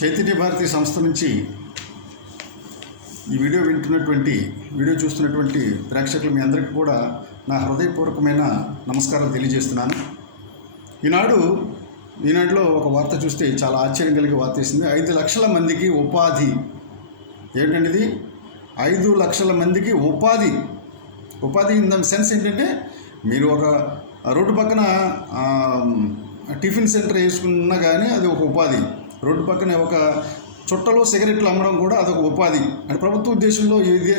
చైతన్య భారతి సంస్థ నుంచి ఈ వీడియో చూస్తున్నటువంటి ప్రేక్షకులు మీ అందరికీ కూడా నా హృదయపూర్వకమైన నమస్కారం తెలియజేస్తున్నాను. ఈనాడులో ఒక వార్త చూస్తే చాలా ఆశ్చర్యం కలిగే వార్త వేసింది. 5 లక్షల మందికి ఉపాధి. ఏంటంటే ఇది 5 లక్షల మందికి ఉపాధి ఇన్ ద సెన్స్ ఏంటంటే, మీరు ఒక రోడ్డు పక్కన టిఫిన్ సెంటర్ వేసుకున్నా కానీ అది ఒక ఉపాధి. రోడ్డు పక్కన ఒక చుట్టలో సిగరెట్లు అమ్మడం కూడా అదొక ఉపాధి. అంటే ప్రభుత్వ ఉద్దేశంలో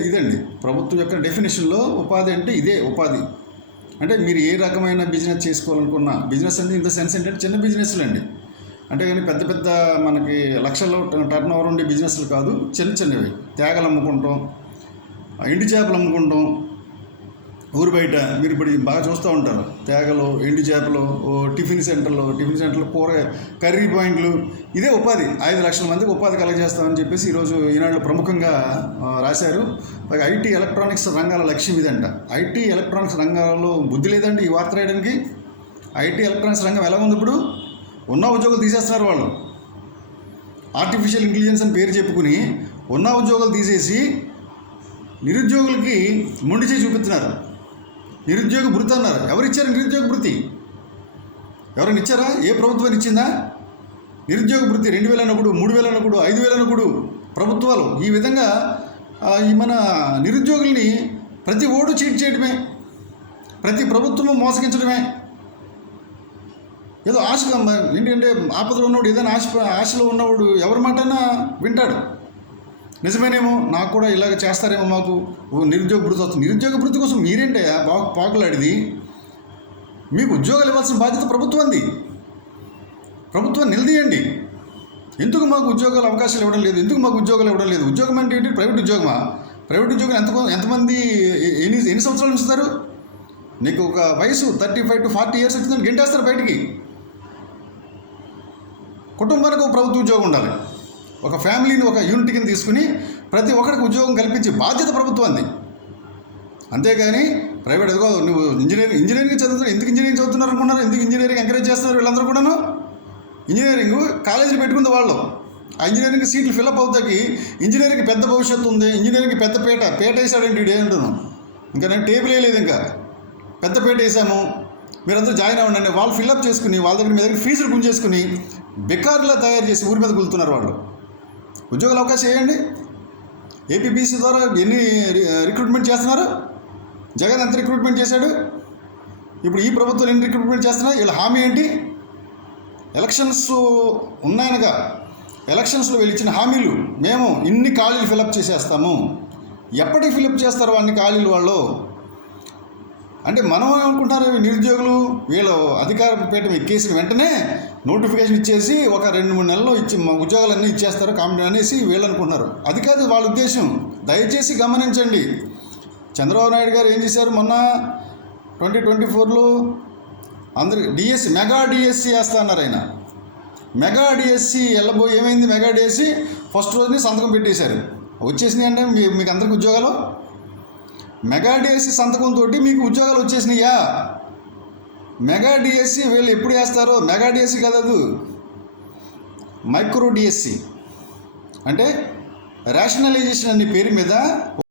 ఇదండి, ప్రభుత్వం యొక్క డెఫినేషన్లో ఉపాధి అంటే ఇదే ఉపాధి. అంటే మీరు ఏ రకమైన బిజినెస్ చేసుకోవాలనుకున్నా, బిజినెస్ అంటే ఇన్ ద సెన్స్ ఏంటంటే చిన్న బిజినెస్లు అండి. అంటే కానీ పెద్ద మనకి లక్షల్లో టర్న్ ఓవర్ ఉండే బిజినెస్లు కాదు, చిన్నవి. తేగలు అమ్ముకుంటాం, ఎండు చేపలు అమ్ముకుంటాం. ఊరు బయట మీరు ఇప్పుడు బాగా చూస్తూ ఉంటారు, తేగలు, ఎండు చేపలు, టిఫిన్ సెంటర్లు, కూర కర్రీ పాయింట్లు. ఇదే ఉపాధి. 5 లక్షల మందికి ఉపాధి కలగజేస్తామని చెప్పేసి ఈరోజు ఈనాడులో ప్రముఖంగా రాశారు. ఐటీ ఎలక్ట్రానిక్స్ రంగాల లక్ష్యం ఇదంట. ఐటీ ఎలక్ట్రానిక్స్ రంగాల్లో బుద్ధి లేదండి ఈ వార్త రాయడానికి. ఐటీ ఎలక్ట్రానిక్స్ రంగం ఎలా ఉంది? ఇప్పుడు ఉన్న ఉద్యోగులు తీసేస్తున్నారు వాళ్ళు. ఆర్టిఫిషియల్ ఇంటెలిజెన్స్ అని పేరు చెప్పుకుని ఉన్న ఉద్యోగాలు తీసేసి నిరుద్యోగులకి మొండి చేసి చూపిస్తున్నారు. నిరుద్యోగ భృతి అన్నారు. ఎవరిచ్చారు నిరుద్యోగ భృతి? ఎవరైనా ఇచ్చారా? ఏ ప్రభుత్వం ఇచ్చిందా నిరుద్యోగ భృతి? 2,000 అనకూడు, 3,000 అనకూడు, 5,000 అనకూడు. ప్రభుత్వాలు ఈ విధంగా ఈ మన నిరుద్యోగుల్ని ప్రతి ఓడు చీట్ చేయడమే, ప్రతి ప్రభుత్వము మోసగించడమే. ఏదో ఆశ ఏంటంటే, ఆపదలో ఉన్నవాడు, ఏదైనా ఆశలో ఉన్నవాడు ఎవరి మాటైనా వింటాడు. నిజమేనేమో, నాకు కూడా ఇలాగ చేస్తారేమో, మాకు నిరుద్యోగ భృతి వస్తుంది. నిరుద్యోగ భృతి కోసం మీరేంటయా పాకులాడిది? మీకు ఉద్యోగాలు ఇవ్వాల్సిన బాధ్యత ప్రభుత్వంది. ప్రభుత్వాన్ని నిలదీయండి. ఎందుకు మాకు ఉద్యోగాలు అవకాశాలు ఇవ్వడం లేదు? ఉద్యోగం అంటే ఏంటి? ప్రైవేట్ ఉద్యోగమా? ప్రైవేట్ ఉద్యోగం ఎంతమంది ఎన్ని సంవత్సరాలు ఉంచుతారు? నీకు ఒక వయసు 35 to 40 years వచ్చిందని గెంటేస్తారు బయటికి. కుటుంబానికి ఒక ప్రభుత్వ ఉద్యోగం ఉండాలి. ఒక ఫ్యామిలీని ఒక యూనిట్ కింద తీసుకుని ప్రతి ఒక్కరికి ఉద్యోగం కల్పించే బాధ్యత ప్రభుత్వాన్ని. అంతేగాని ప్రైవేట్ ఎదుగో నువ్వు ఇంజనీరింగ్ చదువుతున్నారు, ఎందుకు ఇంజనీరింగ్ చదువుతున్నారు అనుకున్నారు? ఎందుకు ఇంజనీరింగ్ ఎంకరేజ్ చేస్తున్నారు వీళ్ళందరూ కూడాను? ఇంజనీరింగ్ కాలేజీలు పెట్టుకుంది వాళ్ళు. ఆ ఇంజనీరింగ్ సీట్లు ఫిల్అప్ అవుతాకి ఇంజనీరింగ్ పెద్ద భవిష్యత్తు ఉంది. ఇంజనీరింగ్ పెద్ద పేట వేసాడంటే ఇడే అంటున్నాను. ఇంకా నేను టేబుల్ వేయలేదు, ఇంకా పెద్ద పేట వేసాము, మీరందరూ జాయిన్ అవ్వండి. వాళ్ళు ఫిల్అప్ చేసుకుని వాళ్ళ దగ్గర మీ దగ్గర ఫీజులు గుంజేసుకుని బెకార్లా తయారు చేసి ఊరి మీద గులుతున్నారు వాళ్ళు. ఉద్యోగాల అవకాశం వేయండి. ఏపీబీసీ ద్వారా ఎన్ని రిక్రూట్మెంట్ చేస్తున్నారు? జగన్ ఎంత రిక్రూట్మెంట్ చేశాడు? ఇప్పుడు ఈ ప్రభుత్వం ఎన్ని రిక్రూట్మెంట్ చేస్తున్నారు? వీళ్ళ హామీ ఏంటి? ఎలక్షన్స్ ఉన్నాయనగా ఎలక్షన్స్లో వీళ్ళు ఇచ్చిన హామీలు, మేము ఇన్ని ఖాళీలు ఫిలప్ చేసేస్తాము. ఎప్పటికి ఫిలప్ చేస్తారు అన్ని ఖాళీలు వాళ్ళు? అంటే మనం అనుకుంటున్నారు నిరుద్యోగులు వీళ్ళు అధికార పీఠం ఎక్కేసిన వెంటనే నోటిఫికేషన్ ఇచ్చేసి ఒక 2-3 నెలల్లో మా ఉద్యోగాలన్నీ ఇచ్చేస్తారు కామెంట్ అనేసి వీళ్ళు అనుకుంటున్నారు. అది కాదు వాళ్ళ ఉద్దేశం. దయచేసి గమనించండి. చంద్రబాబు నాయుడు గారు ఏం చేశారు? మొన్న 2024లో అందరికి మెగా డిఎస్సి వేస్తా అన్నారు ఆయన. మెగా డిఎస్సి వెళ్ళబోయి ఏమైంది? మెగా డిఎస్సి ఫస్ట్ రోజుని సంతకం పెట్టేశారు. వచ్చేసినాయి అంటే మీకు అందరికి ఉద్యోగాలు. మెగా డిఎస్సి సంతకంతో మీకు ఉద్యోగాలు వచ్చేసినాయా? మెగా డిఎస్సి వీళ్ళు ఎప్పుడు వేస్తారో? మెగా డిఎస్సి కాదు, మైక్రో డిఎస్సి అంటే రేషనలైజేషన్ అనే పేరు మీద